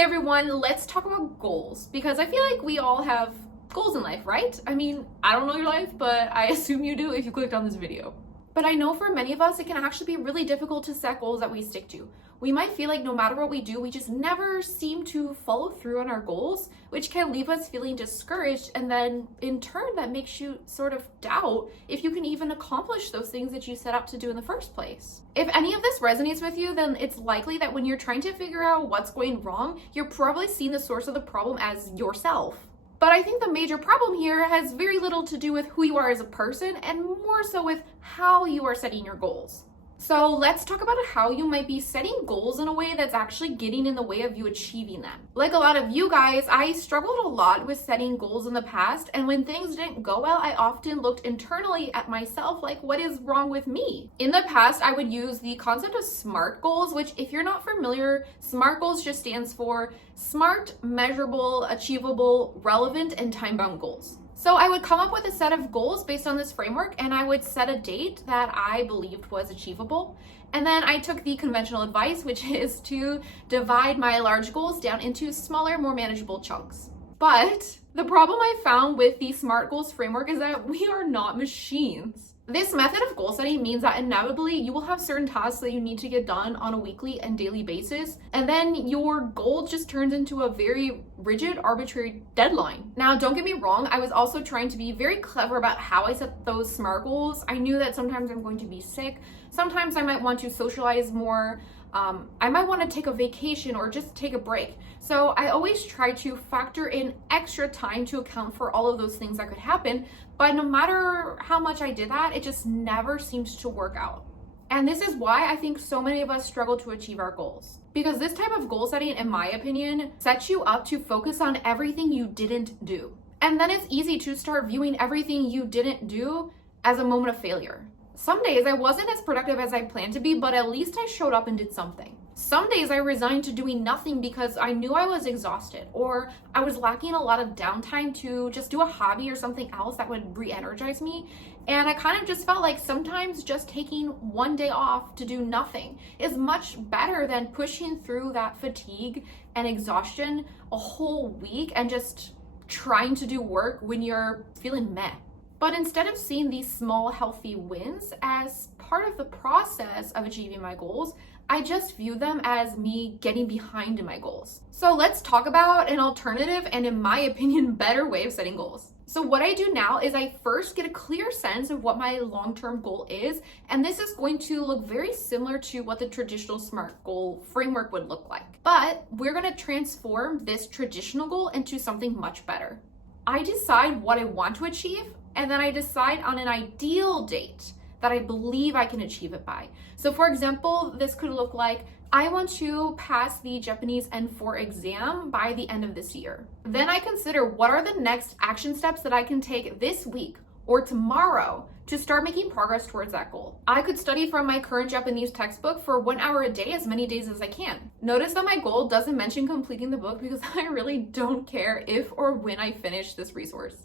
Okay, everyone, let's talk about goals, because I feel like we all have goals in life, right? I mean, I don't know your life, but I assume you do if you clicked on this video. But I know for many of us, it can actually be really difficult to set goals that we stick to. We might feel like no matter what we do, we just never seem to follow through on our goals, which can leave us feeling discouraged. And then in turn, that makes you sort of doubt if you can even accomplish those things that you set out to do in the first place. If any of this resonates with you, then it's likely that when you're trying to figure out what's going wrong, you're probably seeing the source of the problem as yourself. But I think the major problem here has very little to do with who you are as a person and more so with how you are setting your goals. So let's talk about how you might be setting goals in a way that's actually getting in the way of you achieving them. Like a lot of you guys, I struggled a lot with setting goals in the past, and when things didn't go well, I often looked internally at myself like, what is wrong with me? In the past, I would use the concept of SMART goals, which if you're not familiar, SMART goals just stands for smart, measurable, achievable, relevant, and time-bound goals. So I would come up with a set of goals based on this framework, and I would set a date that I believed was achievable. And then I took the conventional advice, which is to divide my large goals down into smaller, more manageable chunks. But the problem I found with the SMART goals framework is that we are not machines. This method of goal setting means that inevitably you will have certain tasks that you need to get done on a weekly and daily basis, and then your goal just turns into a very rigid, arbitrary deadline. Now, don't get me wrong, I was also trying to be very clever about how I set those SMART goals. I knew that sometimes I'm going to be sick, sometimes I might want to socialize more, I might want to take a vacation or just take a break. So I always try to factor in extra time to account for all of those things that could happen. But no matter how much I did that, it just never seems to work out. And this is why I think so many of us struggle to achieve our goals. Because this type of goal setting, in my opinion, sets you up to focus on everything you didn't do. And then it's easy to start viewing everything you didn't do as a moment of failure. Some days I wasn't as productive as I planned to be, but at least I showed up and did something. Some days I resigned to doing nothing because I knew I was exhausted, or I was lacking a lot of downtime to just do a hobby or something else that would re-energize me. And I kind of just felt like sometimes just taking one day off to do nothing is much better than pushing through that fatigue and exhaustion a whole week and just trying to do work when you're feeling meh. But instead of seeing these small, healthy wins as part of the process of achieving my goals, I just view them as me getting behind in my goals. So let's talk about an alternative and, in my opinion, better way of setting goals. So what I do now is I first get a clear sense of what my long-term goal is, and this is going to look very similar to what the traditional SMART goal framework would look like. But we're going to transform this traditional goal into something much better. I decide what I want to achieve, and then I decide on an ideal date that I believe I can achieve it by. So for example, this could look like, I want to pass the Japanese N4 exam by the end of this year. Then I consider what are the next action steps that I can take this week or tomorrow to start making progress towards that goal. I could study from my current Japanese textbook for 1 hour a day as many days as I can. Notice that my goal doesn't mention completing the book because I really don't care if or when I finish this resource.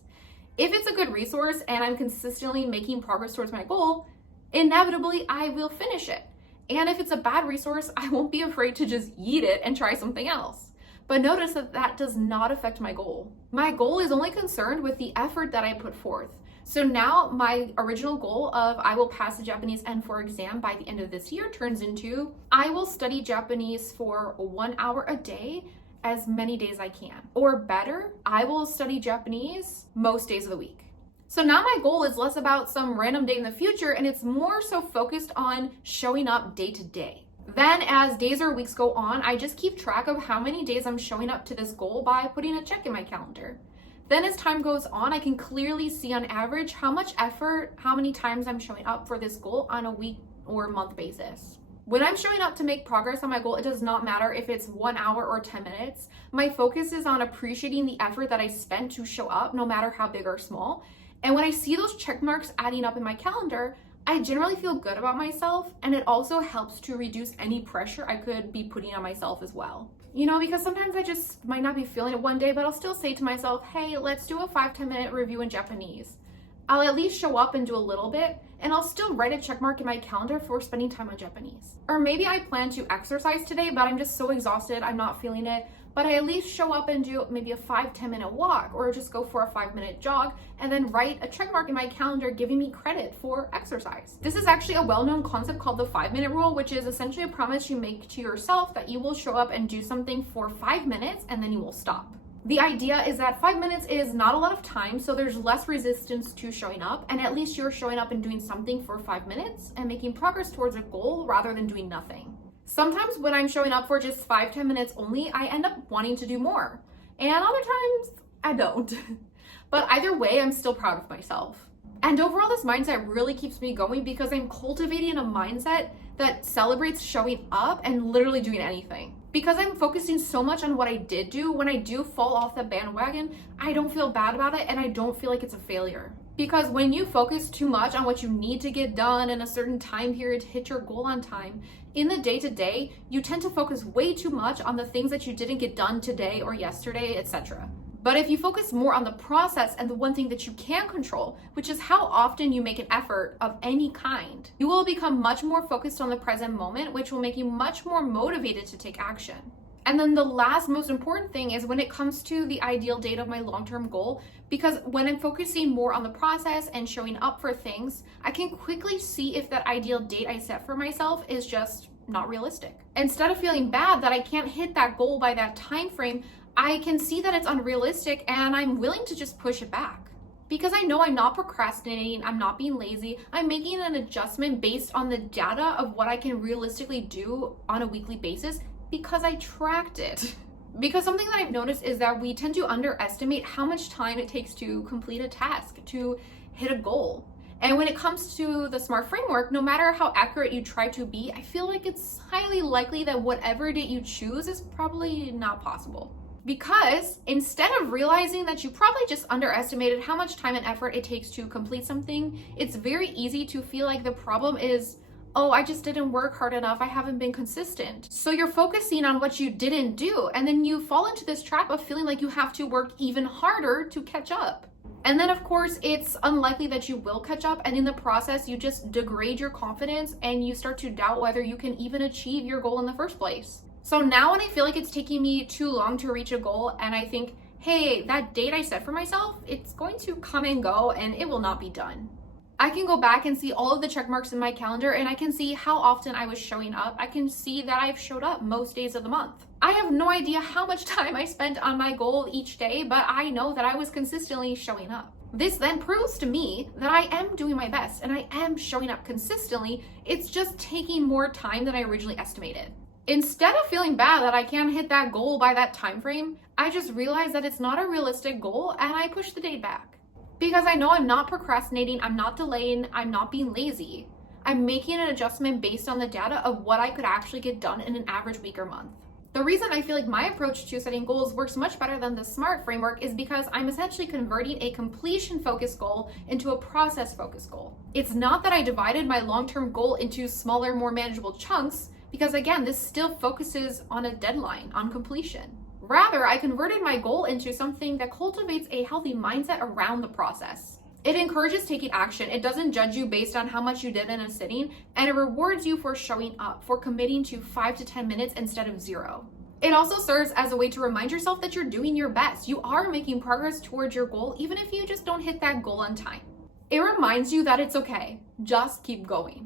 If it's a good resource and I'm consistently making progress towards my goal, inevitably I will finish it. And if it's a bad resource, I won't be afraid to just eat it and try something else. But notice that that does not affect my goal. My goal is only concerned with the effort that I put forth. So now my original goal of I will pass the Japanese N4 exam by the end of this year turns into I will study Japanese for 1 hour a day as many days I can. Or better, I will study Japanese most days of the week. So now my goal is less about some random day in the future, and it's more so focused on showing up day to day. Then as days or weeks go on, I just keep track of how many days I'm showing up to this goal by putting a check in my calendar. Then as time goes on, I can clearly see on average how much effort, how many times I'm showing up for this goal on a week or month basis. When I'm showing up to make progress on my goal, it does not matter if it's 1 hour or 10 minutes. My focus is on appreciating the effort that I spent to show up, no matter how big or small. And when I see those check marks adding up in my calendar, I generally feel good about myself, and it also helps to reduce any pressure I could be putting on myself as well. You know, because sometimes I just might not be feeling it one day, but I'll still say to myself, hey, let's do a 5-10 minute review in Japanese. I'll at least show up and do a little bit, and I'll still write a check mark in my calendar for spending time on Japanese. Or maybe I plan to exercise today, but I'm just so exhausted, I'm not feeling it, but I at least show up and do maybe a 5-10 minute walk, or just go for a 5-minute jog and then write a check mark in my calendar giving me credit for exercise. This is actually a well-known concept called the 5-minute rule, which is essentially a promise you make to yourself that you will show up and do something for 5 minutes and then you will stop. The idea is that 5 minutes is not a lot of time, so there's less resistance to showing up, and at least you're showing up and doing something for 5 minutes and making progress towards a goal rather than doing nothing. Sometimes when I'm showing up for just 5-10 minutes only, I end up wanting to do more. And other times, I don't. But either way, I'm still proud of myself. And overall, this mindset really keeps me going because I'm cultivating a mindset that celebrates showing up and literally doing anything. Because I'm focusing so much on what I did do, when I do fall off the bandwagon, I don't feel bad about it and I don't feel like it's a failure. Because when you focus too much on what you need to get done in a certain time period to hit your goal on time, in the day-to-day, you tend to focus way too much on the things that you didn't get done today or yesterday, etc. But if you focus more on the process and the one thing that you can control, which is how often you make an effort of any kind, you will become much more focused on the present moment, which will make you much more motivated to take action. And then the last most important thing is when it comes to the ideal date of my long-term goal, because when I'm focusing more on the process and showing up for things, I can quickly see if that ideal date I set for myself is just not realistic. Instead of feeling bad that I can't hit that goal by that time frame, I can see that it's unrealistic and I'm willing to just push it back. Because I know I'm not procrastinating, I'm not being lazy, I'm making an adjustment based on the data of what I can realistically do on a weekly basis because I tracked it. Because something that I've noticed is that we tend to underestimate how much time it takes to complete a task, to hit a goal. And when it comes to the SMART framework, no matter how accurate you try to be, I feel like it's highly likely that whatever date you choose is probably not possible. Because instead of realizing that you probably just underestimated how much time and effort it takes to complete something, it's very easy to feel like the problem is, oh, I just didn't work hard enough, I haven't been consistent. So you're focusing on what you didn't do, and then you fall into this trap of feeling like you have to work even harder to catch up. And then of course, it's unlikely that you will catch up, and in the process, you just degrade your confidence and you start to doubt whether you can even achieve your goal in the first place. So now when I feel like it's taking me too long to reach a goal and I think, hey, that date I set for myself, it's going to come and go and it will not be done. I can go back and see all of the check marks in my calendar and I can see how often I was showing up. I can see that I've showed up most days of the month. I have no idea how much time I spent on my goal each day, but I know that I was consistently showing up. This then proves to me that I am doing my best and I am showing up consistently. It's just taking more time than I originally estimated. Instead of feeling bad that I can't hit that goal by that time frame, I just realize that it's not a realistic goal and I push the date back. Because I know I'm not procrastinating, I'm not delaying, I'm not being lazy. I'm making an adjustment based on the data of what I could actually get done in an average week or month. The reason I feel like my approach to setting goals works much better than the SMART framework is because I'm essentially converting a completion-focused goal into a process-focused goal. It's not that I divided my long-term goal into smaller, more manageable chunks, because again, this still focuses on a deadline, on completion. Rather, I converted my goal into something that cultivates a healthy mindset around the process. It encourages taking action, it doesn't judge you based on how much you did in a sitting, and it rewards you for showing up, for committing to 5 to 10 minutes instead of 0. It also serves as a way to remind yourself that you're doing your best. You are making progress towards your goal, even if you just don't hit that goal on time. It reminds you that it's okay, just keep going.